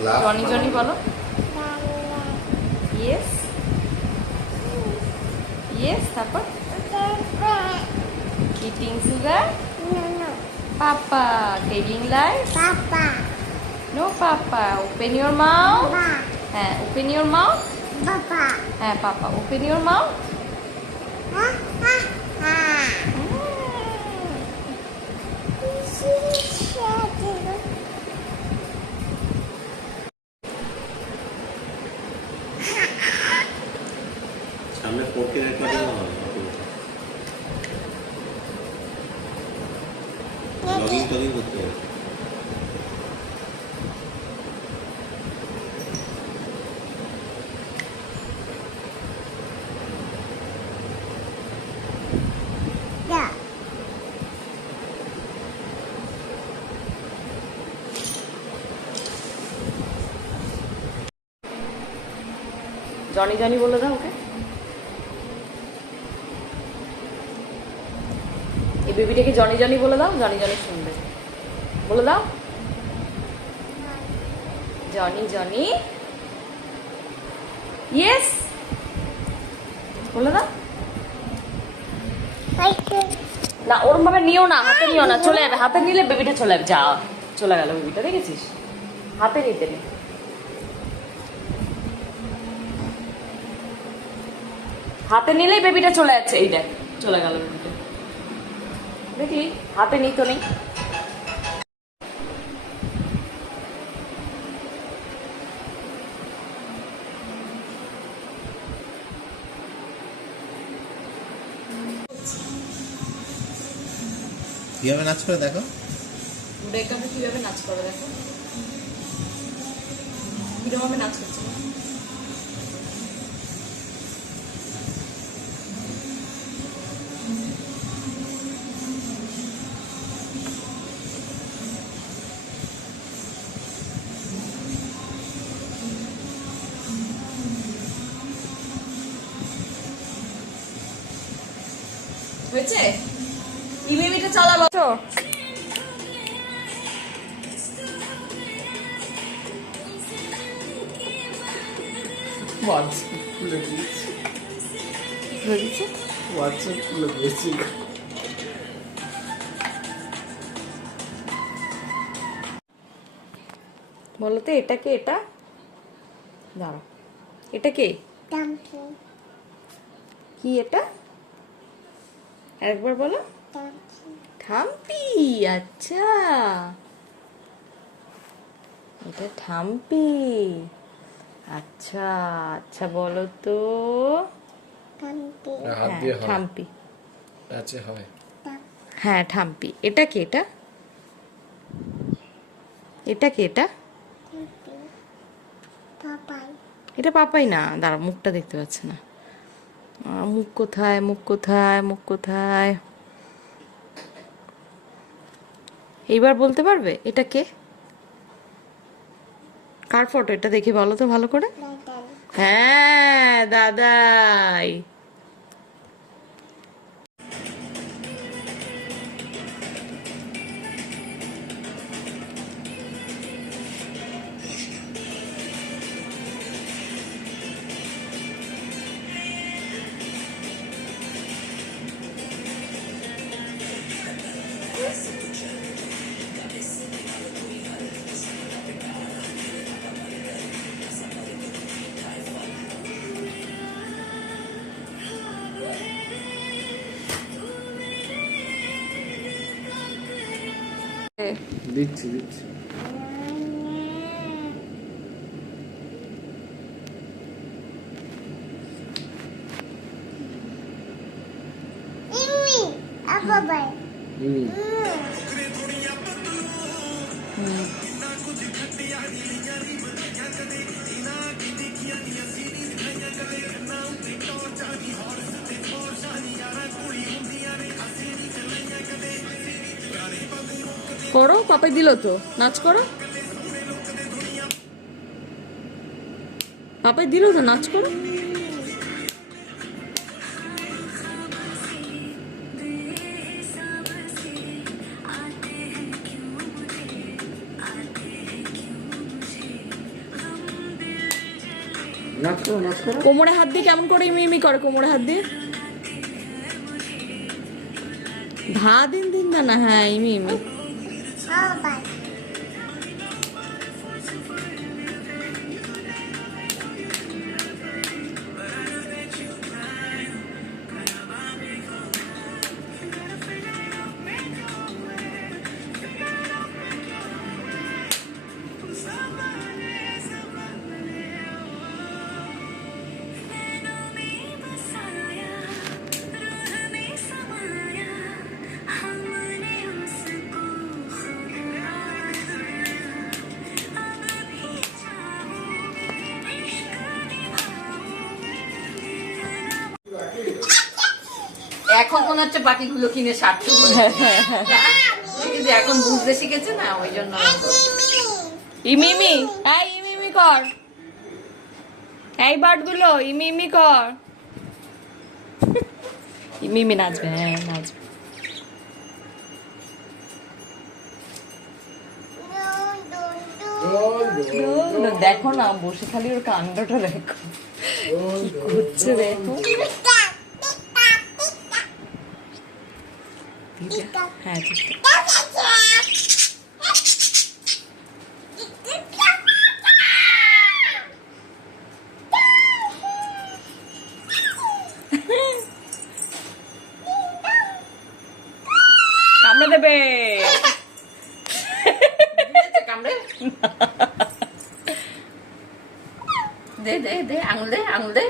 Johnny Johny বলো। Yes yes, তারপর eating sugar, papa telling lies, no papa, open your mouth. হ্যাঁ, open your mouth. হ্যাঁ papa, open your mouth. সামনে পড়তে recording হবে, login টগিং করতে হবে। জনি জনি বলে দাও ওকে। এই বেবিটাকে জনি জনি বলে দাও, জনি জনি শুনবে। বলে দাও জনি জনি। ইয়েস বলে দাও। না ওরম ভাবে নিও না, হাতে নিও না, চলে যাবে। হাতে নিলে বেবিটা চলে যাবে। যা, চলে গেল বেবিটা, দেখেছিস? হাতে নিতে নেই। হাতে নিলেই বেবিটা চলে যাচ্ছে। এই দেখ, চলে গেল বেবিটা, দেখলি? হাতে নিই তো নেই। কিভাবে নাচ করে দেখো। ব্রেকআপে কিভাবে নাচ করে দেখো, কিরকম নাচ করছে। হয়েছে? ইমেমিটা চালাবো তো। হোয়াটসঅ্যাপ খুলে দিয়েছি, হোয়াটসঅ্যাপ খুলে দিয়েছি। বলো তো এটা কে? এটা দাঁড়াও, এটা কে? কি এটা? আরেকবার বলো। ঠাম্পি। আচ্ছা, এটা ঠাম্পি। আচ্ছা আচ্ছা, বলো তো। হাত হ্যাঁ, দিয়ে হয়, ঠাম্পি। আছে হয়। হ্যাঁ ঠাম্পি। এটা কে? এটা এটা কে? এটা এটা পাপাই না। দাঁড়াও, মুখটা দেখতে পাচ্ছে না। মুখ কোথায়? মুখ কোথায়? মুখ কোথায়? এইবার বলতে পারবে এটা কে? কার ফটো এটা দেখি বলো তো ভালো করে। হ্যাঁ, দাদাই। দিচ্ছি দিচ্ছি। করো, পাপাই দিল তো, নাচ করো। পাপাই দিল তো, নাচ করো। নাচ করো নাচ করো। কোমরে হাত দিয়ে কেমন করে ইমি ইমি করে কোমরে হাত দিয়ে? ধা দিন দিন না না, হ্যাঁ ইমি ইমি। এখন মনে হচ্ছে বাকিগুলো কিনে সারতে কিন্তু এখন বুঝতে শিখেছে না, ওই জন্য। ইমি ইমি, এই ইমি ইমি কর, এই বার্ড গুলো ইমি ইমি কর। ইমি ইমি নাচবে, হ্যাঁ নাচবে। দেখো না, বসে খালি ওর কাণ্ডটা দেখো কি করছে, দেখো। হ্যাঁ ঠিক কামড়ে দেবে, কামড়ে দে দে দে, আঙুল দে, আঙুল দে,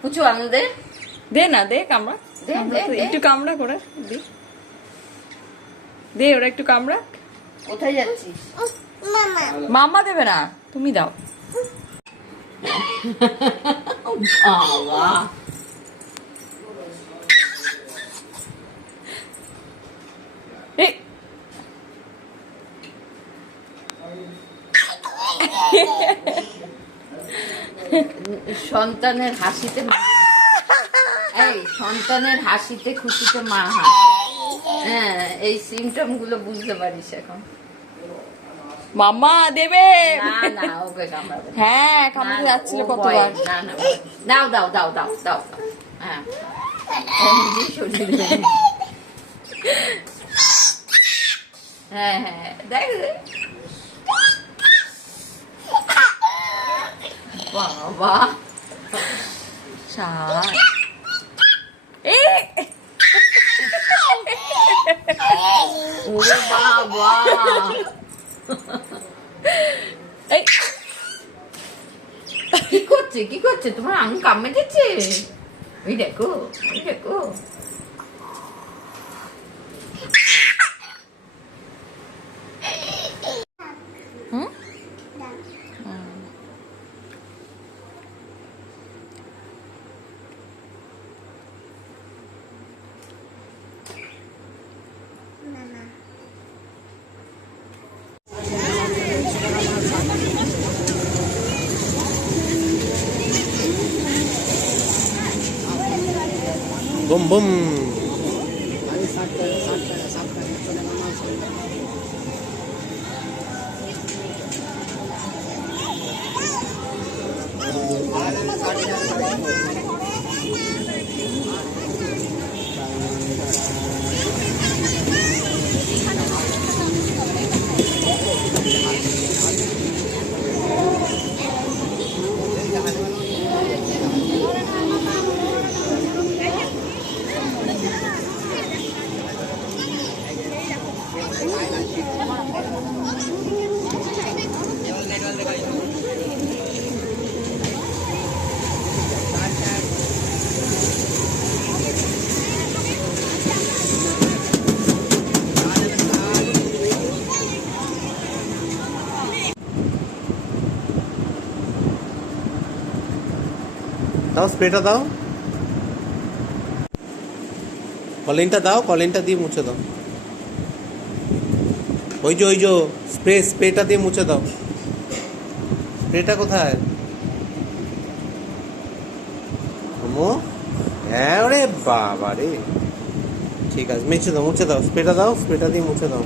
কুচু আঙুল দে, দে না দে, কামড়া দে, একটু কামড়া করে দে, দে ওরা একটু কামড়া। কোথায় যাচ্ছিস? মামা দেবে না, তুমি দাও। বাবা সন্তানের হাসিতে, এই সন্তানের হাসিতে খুশিতে মা হাসে। হ্যাঁ, এই সিমটম গুলো বুঝতে পারিস এখন। মামা দেবে না না, ওকে কামড়াবে। হ্যাঁ কামড়াতে যাচ্ছিল কতবার। না না, দাও দাও দাও দাও দাও, হ্যাঁ হ্যাঁ হ্যাঁ, দেখ বাবা বাবা, কি করছে কি করছে? তোমার আঙুল কামড়ে দিচ্ছে, ওই দেখো ওই দেখো। Boom boom. দাও স্প্রেটা দাও, কলিনটা দাও, কলিনটা দিয়ে মুছে দাও। ওই যে স্প্রেটা দিয়ে মুছে দাও। স্প্রেটা কোথায়? হ্যাঁ ওরে বাবা রে, ঠিক আছে মুছে দাও, স্প্রেটা দাও, স্প্রেটা দিয়ে মুছে দাও।